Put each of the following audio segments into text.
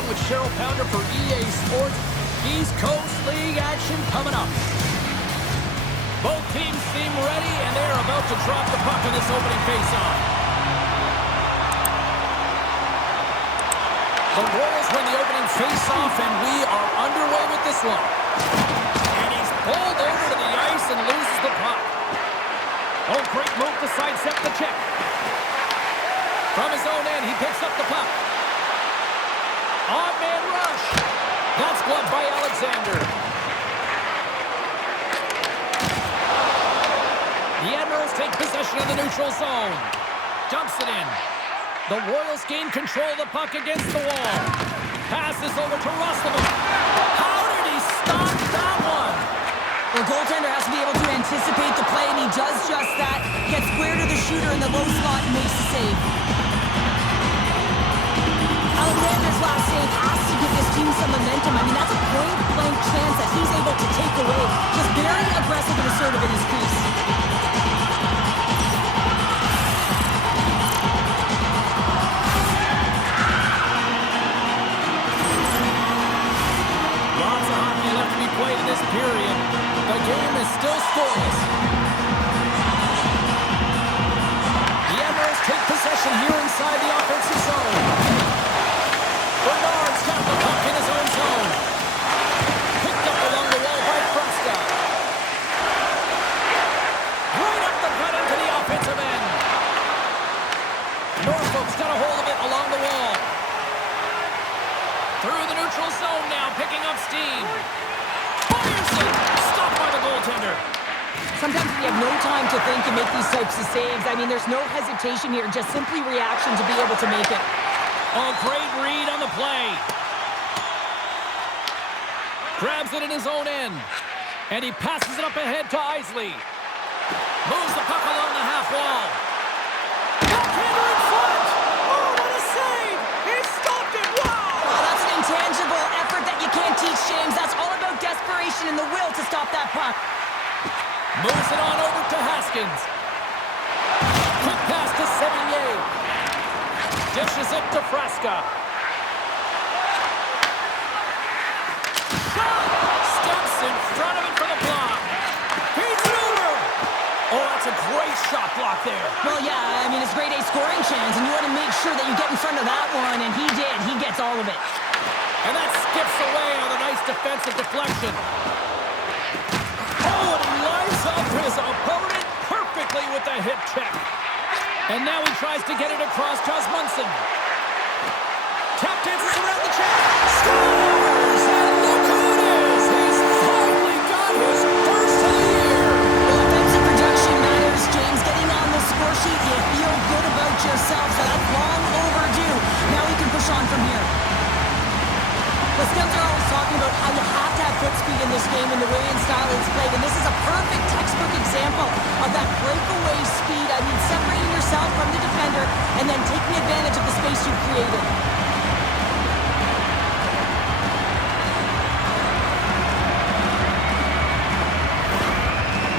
along with Cheryl Pounder for EA Sports. East Coast League action coming up. Both teams seem ready, and they are about to drop the puck in this opening face-off. The Royals win the opening face-off, and we are underway with this one. And he's pulled over to the ice and loses the puck. Oh, great move to sidestep the check. From his own end, he picks up the puck. On-man rush. That's gloved by Alexander. The Admirals take possession of the neutral zone. Dumps it in. The Royals gain control of the puck against the wall. Passes over to Roslovic. How did he stop that one? The goaltender has to be able to anticipate the play, and he does just that. Gets square to the shooter in the low slot and makes the save. Alexander's last save has to give this team some momentum. I mean, that's a point-blank chance that he's able to take away. Just very aggressive and assertive in his crease. Lots of hockey left to be played in this period. The game is still scoreless. The Admirals take possession here inside the offensive zone. Bernard's got the puck in his own zone. Picked up along the wall by Frasca. Right up the gut into the offensive end. Norfolk's got a hold of it along the wall. Through the neutral zone now, picking up steam. Fires it! Stopped by the goaltender. Sometimes we have no time to think and make these types of saves. I mean, there's no hesitation here, just simply reaction to be able to make it. Oh, great read on the play. Grabs it in his own end. And he passes it up ahead to Isley. Moves the puck along the half wall. Backhander in front. Oh, what a save. He stopped it. Wow. Oh, that's an intangible effort that you can't teach, James. That's all about desperation and the will to stop that puck. Moves it on over to Haskins. Quick pass to Sevigny. Dishes it to Frasca. Shot! Steps in front of it for the block. He's over! Oh, that's a great shot block there. Well, yeah, I mean, it's grade A scoring chance, and you want to make sure that you get in front of that one, and he did. He gets all of it. And that skips away on a nice defensive deflection. Oh, and he lines up his opponent perfectly with the hip check. And now he tries to get it across to Osmundson. Tap dances around the check. Scores! And look who it is! He's finally got his first of the year! Well, offensive production matters, James. Getting on the score sheet, you feel good about yourself, so that's long overdue. Now we can push on from here. The Stems are always talking about how you have to have foot speed in this game and the way and style it's played, and this is a perfect textbook example of that breakaway speed. I mean, separating yourself from the defender and then taking advantage of the space you've created.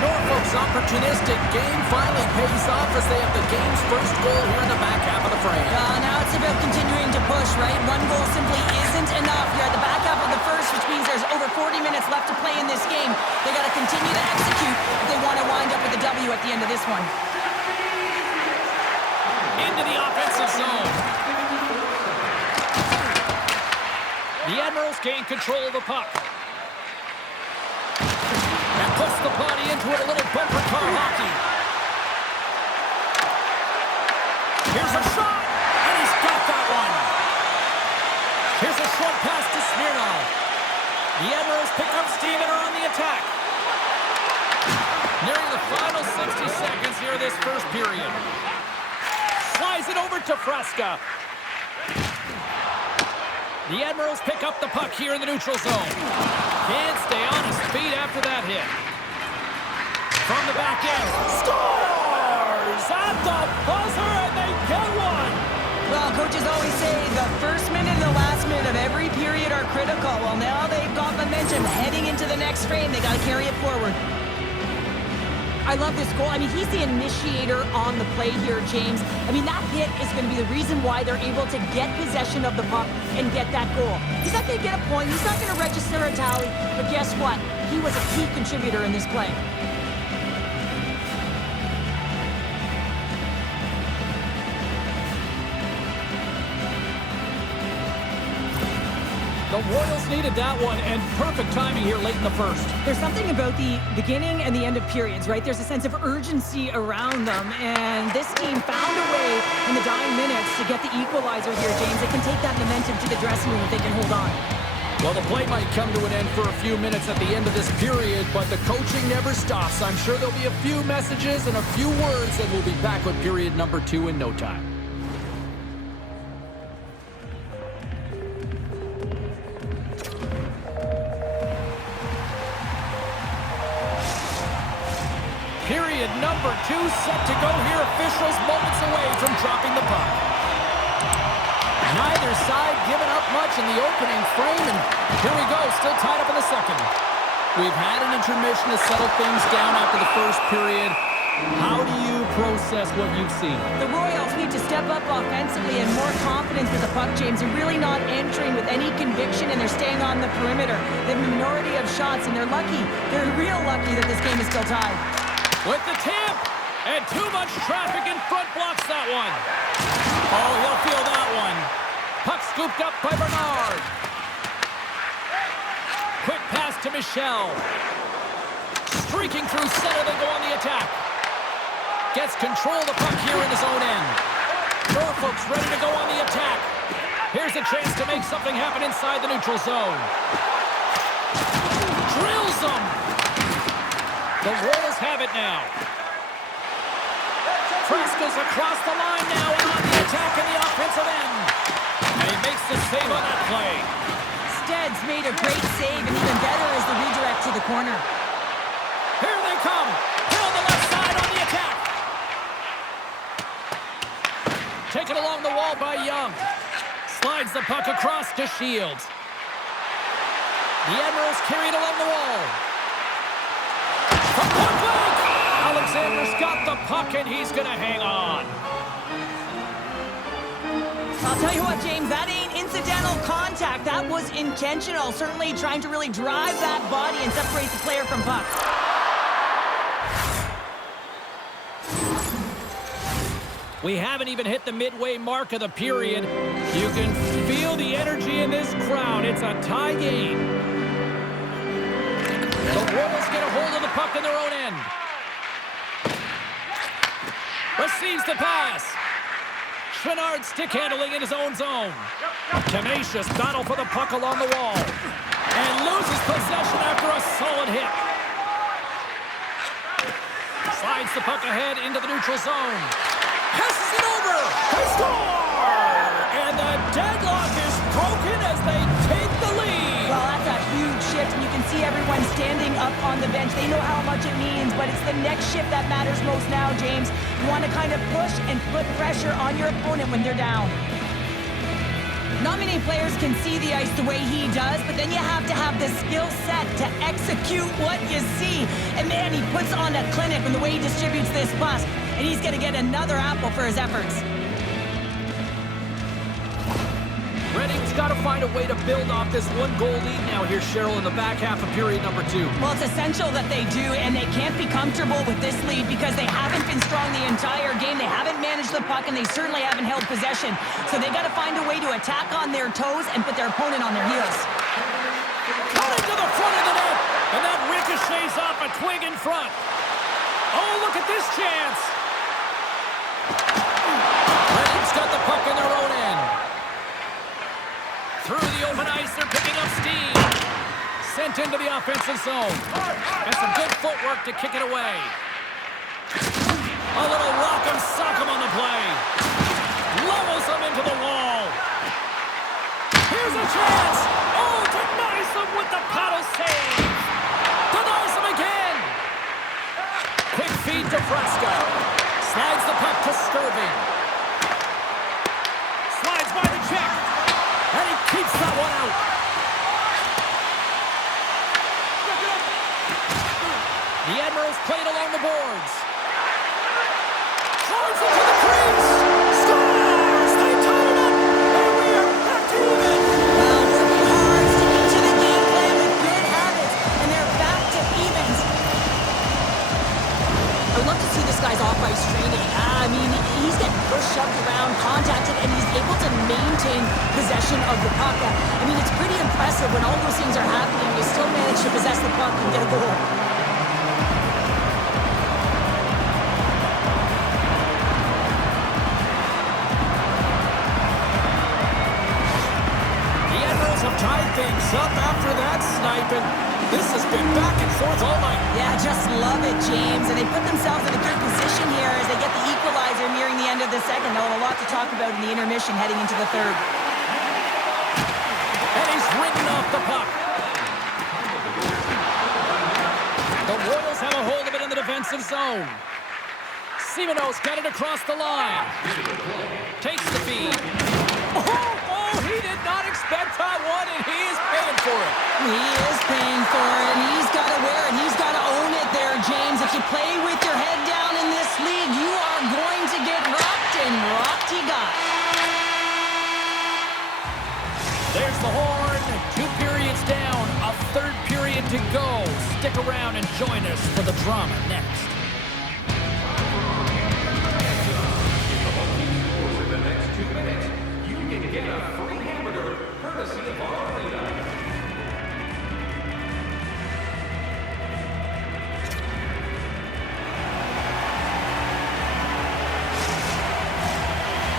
Norfolk's opportunistic game finally pays off as they have the game's first goal here in the back half of the frame. Now it's about continuing to push, right? One goal simply isn't enough. You're at the back half of the first, which means there's over 40 minutes left to play in this game. They got to continue to execute if they want to wind up with a W at the end of this one. Into the offensive zone. The Admirals gain control of the puck. And puts the body into it, a little bumper car hockey. Here's a shot, and he's got that one. Here's a short pass to Chouinard. The Admirals pick up steam and are on the attack. Nearing the final 60 seconds here of this first period. Slides it over to Frasca. The Admirals pick up the puck here in the neutral zone. Can't stay on his feet after that hit. From the back end. Scores! At the buzzer, and they get one! Well, coaches always say the first minute and the last minute of every period are critical. Well, now they've got momentum heading into the next frame. They got to carry it forward. I love this goal. I mean, he's the initiator on the play here, James. I mean, that hit is going to be the reason why they're able to get possession of the puck and get that goal. He's not going to get a point. He's not going to register a tally. But guess what? He was a key contributor in this play. The Royals needed that one, and perfect timing here late in the first. There's something about the beginning and the end of periods, right? There's a sense of urgency around them, and this team found a way in the dying minutes to get the equalizer here, James. They can take that momentum to the dressing room if they can hold on. Well, the play might come to an end for a few minutes at the end of this period, but the coaching never stops. I'm sure there'll be a few messages and a few words, and we'll be back with period number 2 in no time. Period number 2 set to go here. Officials moments away from dropping the puck. Neither side giving up much in the opening frame, and here we go, still tied up in the second. We've had an intermission to settle things down after the first period. How do you process what you've seen? The Royals need to step up offensively and more confidence with the puck, James. They're really not entering with any conviction, and they're staying on the perimeter. They have a minority of shots, and they're lucky. They're real lucky that this game is still tied. With the tip, and too much traffic in front blocks that one. Oh, he'll feel that one. Puck scooped up by Bernard. Quick pass to Michel. Streaking through center, they go on the attack. Gets control of the puck here in his own end. Norfolk's ready to go on the attack. Here's a chance to make something happen inside the neutral zone. Drills them. The Royals have it now. Frasca's across the line now and on the attack in the offensive end. And he makes the save on that play. Stead's made a great save, and even better is the redirect to the corner. Here they come. Hit on the left side on the attack. Taken along the wall by Young. Slides the puck across to Shields. The Admirals carried along the wall. From point blank, Alexander's got the puck, and he's going to hang on. I'll tell you what, James, that ain't incidental contact. That was intentional, certainly trying to really drive that body and separate the player from puck. We haven't even hit the midway mark of the period. You can feel the energy in this crowd. It's a tie game. The Royals get a hold of the puck in their own end. Receives the pass. Chouinard stick handling in his own zone. Tenacious battle for the puck along the wall. And loses possession after a solid hit. Slides the puck ahead into the neutral zone. Passes it over. They score! And the deadlock is broken as they take the lead. Well, that's a huge shift, and you can see everyone standing up on the bench. They know how much it means, but it's the next shift that matters most now, James. You want to kind of push and put pressure on your opponent when they're down. Not many players can see the ice the way he does, but then you have to have the skill set to execute what you see. And man, he puts on a clinic in the way he distributes this puck, and he's going to get another apple for his efforts. Redding's got to find a way to build off this one-goal lead now here, Cheryl, in the back half of period number 2. Well, it's essential that they do, and they can't be comfortable with this lead because they haven't been strong the entire game. They haven't managed the puck, and they certainly haven't held possession. So they got to find a way to attack on their toes and put their opponent on their heels. Cutting to the front of the net, and that ricochets off a twig in front. Oh, look at this chance. Redding's got the puck in their own end. Through the open ice, they're picking up steam. Sent into the offensive zone. And some good footwork to kick it away. A little rock'em sock'em on the play. Levels them into the wall. Here's a chance. Oh, denies them with the paddle save. Denies them again. Quick feed to Frasca. Slides the puck to Sturving. Slides by the check. And he keeps that one out. The Admirals played along the boards. to possess the puck and get a goal. The Admirals have tied things up after that snipe, and this has been back and forth all night. Yeah, just love it, James. And they put themselves in a good position here as they get the equalizer nearing the end of the second. They'll have a lot to talk about in the intermission heading into the third. And he's ridden off the puck. The Royals have a hold of it in the defensive zone. Simoneau's got it across the line. Takes the feed. Oh, he did not expect that one, and he is paying for it. He is paying for it, and he's got to wear it. He's got to own it there, James. If you play with your head down in this league, you are going to get rocked, and rocked he got. There's the horn. 2 periods down. A third period to go. Stick around and join us for the drama next. In the next 2 minutes, you can get a free hamburger courtesy of REA.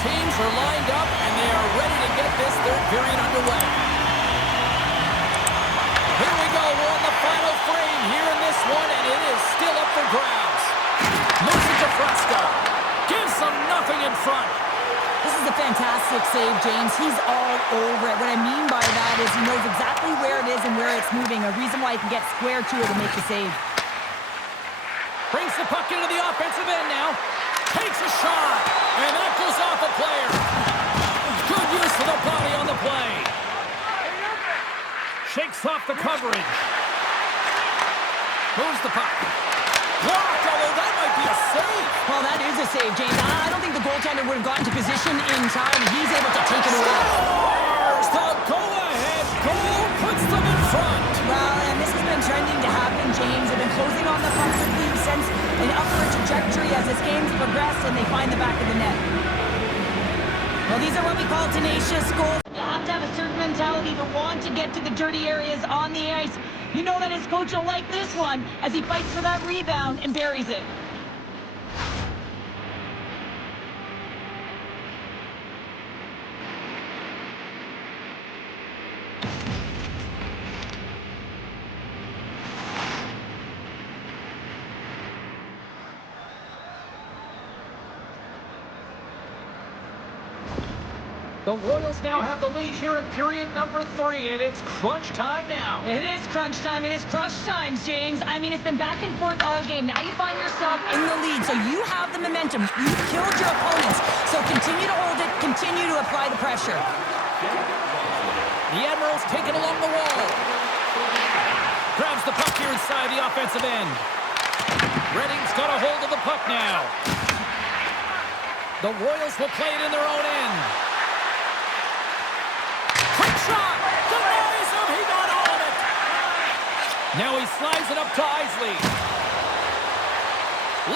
Teams are lined up, and they are ready to get this third period underway. Here we go. We're on the final frame here in this one, and it is still up for grabs. Moves it to Frasca. Gives them nothing in front. This is a fantastic save, James. He's all over it. What I mean by that is he knows exactly where it is and where it's moving. A reason why he can get square to it and make the save. Brings the puck into the offensive end now. Takes a shot, and that goes off a player. Good use of the body on the play. Shakes off the coverage. Moves the puck. Blocked, although that might be a save. Well, that is a save, James. I don't think the goaltender would have gotten to position in time. He's able to take it away. Scores! The go-ahead goal puts them in front. Well, and this has been trending to happen, James. They've been closing on the puck quickly since an upward trajectory as this game's progressed, and they find the back of the net. Well, these are what we call tenacious goals. You have to have a certain mentality to want to get to the dirty areas on the ice. You know that his coach will like this one as he fights for that rebound and buries it. The Royals now have the lead here in period number 3, and it's crunch time now. It is crunch time. It is crunch time, James. I mean, it's been back and forth all game. Now you find yourself in the lead, so you have the momentum. You've killed your opponents, so continue to hold it. Continue to apply the pressure. The Admirals take it along the wall. Grabs the puck here inside the offensive end. Redding's got a hold of the puck now. The Royals will play it in their own end. Quick shot! Denies him! He got all of it! Now he slides it up to Isley.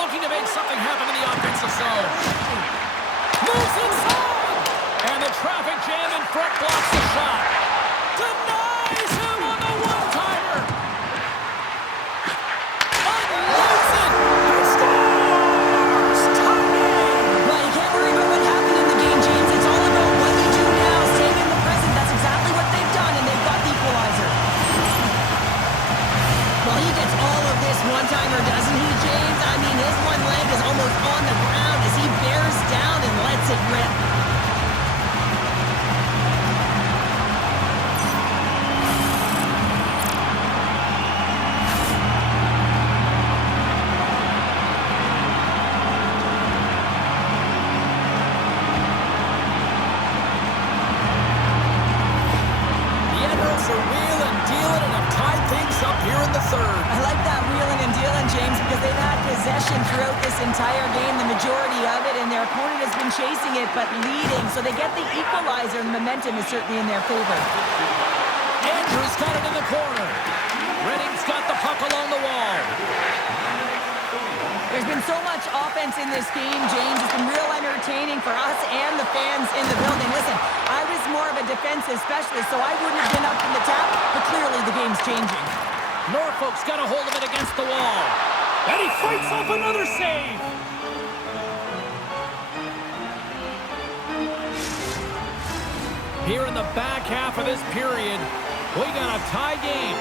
Looking to make something happen in the offensive zone. Moves inside! And the traffic jam in front blocks the shot. Denies him on the one-timer! Unloads it! He scores! Tie game! Well, you can't worry about what happened in the game, James. It's all about what you do now. Staying in the present. That's exactly what they've done, and they've got the equalizer. Well, he gets all of this one-timer, doesn't he, James? I mean, his one leg is almost on the ground as he bears down and lets it rip. I like that wheeling and dealing, James, because they've had possession throughout this entire game, the majority of it, and their opponent has been chasing it, but leading. So they get the equalizer, and the momentum is certainly in their favor. Andrews got it in the corner. Redding's got the puck along the wall. There's been so much offense in this game, James. It's been real entertaining for us and the fans in the building. Listen, I was more of a defensive specialist, so I wouldn't have been up in the tap, but clearly the game's changing. Norfolk's got a hold of it against the wall. And he fights off another save. Here in the back half of this period, we got a tie game.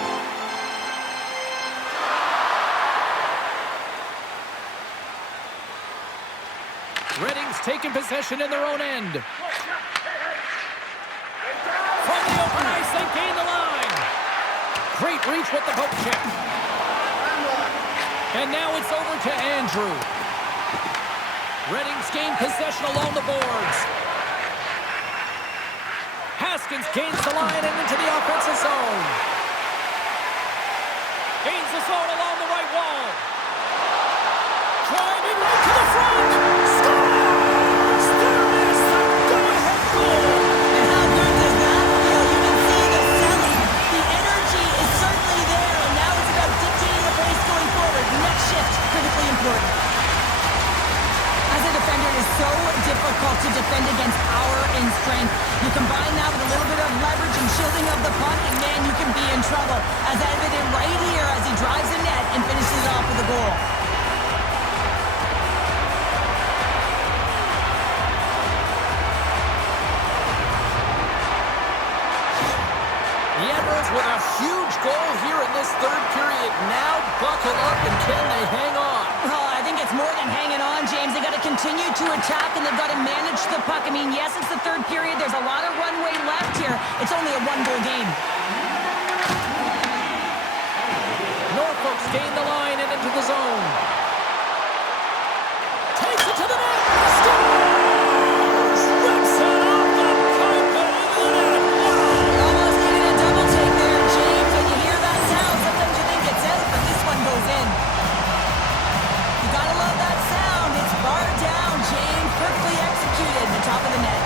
Reading's taking possession in their own end. From the open ice, they gain the line. Great reach with the poke check. And now it's over to Andrew. Reading's gained possession along the boards. Haskins gains the line and into the offensive zone. Gains the zone along the right wall. Driving right to the front. Scores! There is the go-ahead goal. And how good does that feel? You can see the selling. The energy is certainly there, and now it's about dictating the pace going forward. The next shift, critically important. As a defender, it is so difficult to defend against power and strength. You combine that with a little bit of leverage and shielding of the puck, and man, you can be in trouble. As evident right here as he drives the net and finishes it off with a goal. The Admirals with a huge goal here in this third period. Now buckle up, and can they hang on? Oh, I think it's more than hanging on, James. They got to continue to attack, and they've got to manage the puck. I mean, yes, it's the third period. There's a lot of runway left here. It's only a one-goal game. Norfolk's gained the line and into the zone. Takes it to the net. Scores! Rips it off the pipe and into the net. Wow! Almost needed a double take there, James. When you hear that sound, sometimes you think it's out, but this one goes in. You gotta love that sound. It's far down, James. Perfectly executed. The top of the net.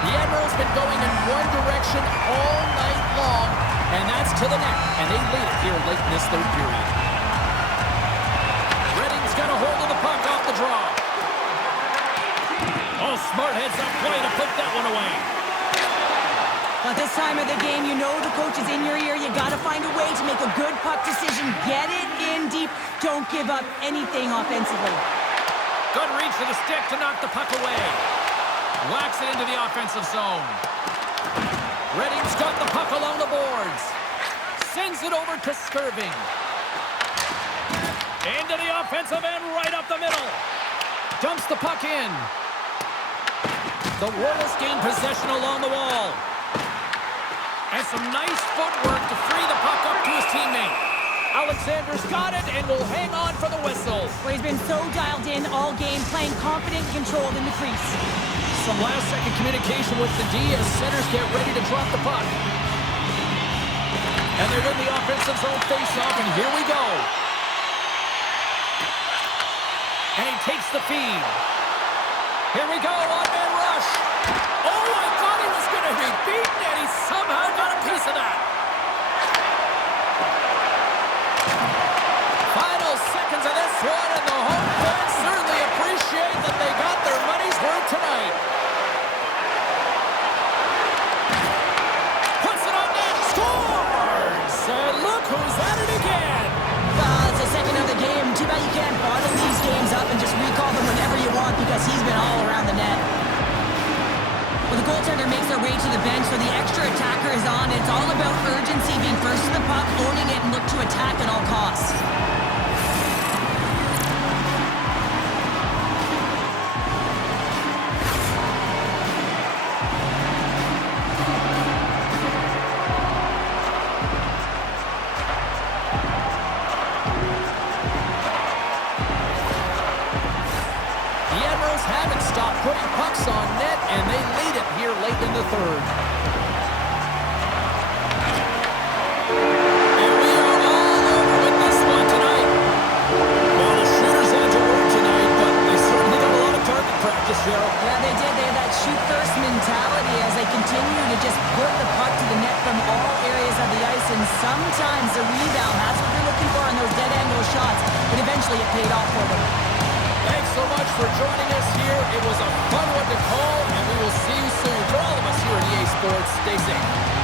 The Admirals been going in one direction all night long, and that's to the net, and they lead it here late in this third period. Reading's got a hold of the puck off the draw. Oh, smart heads-up play to put that one away. At this time of the game, you know the coach is in your ear. You got to find a way to make a good puck decision. Get it in deep. Don't give up anything offensively. Good reach for the stick to knock the puck away. Whacks it into the offensive zone. Reading's got the puck along the boards. Sends it over to Skirving. Into the offensive end, right up the middle. Dumps the puck in. The Royals gain possession along the wall. And some nice footwork to free the puck up to his teammate. Alexander's got it and will hang on for the whistle. Well, he's been so dialed in all game, playing confident, controlled in the crease. Some last-second communication with the D as centers get ready to drop the puck. And they win the offensive zone face-off, and here we go. And he takes the feed. Here we go, on-man rush. Oh, I thought he was going to be beaten, and he somehow got a piece of that. Final seconds of this one, and the home fans certainly appreciate that they got their money's worth tonight. Puts it on net, scores! And look who's at it again. It's the second of the game. Too bad you can't bottle these games up and just recall them whenever you want, because he's been all around the net. Well, the goaltender makes their way to the bench, so the extra attacker is on. It's all about urgency, being first to the puck, owning it, and look to attack at all costs. The Admirals haven't stopped putting pucks on net, and they lead it here late in the third. And we are all over with this one tonight. Well, the shooters had to work tonight, but they certainly got a lot of target practice, Gerald. Yeah, they did. They had that shoot put the puck to the net from all areas of the ice, and sometimes the rebound, that's what they're looking for on those dead angle shots, but eventually it paid off for them. Thanks so much for joining us here. It was a fun one to call, and we will see you soon. For all of us here at EA Sports, stay safe.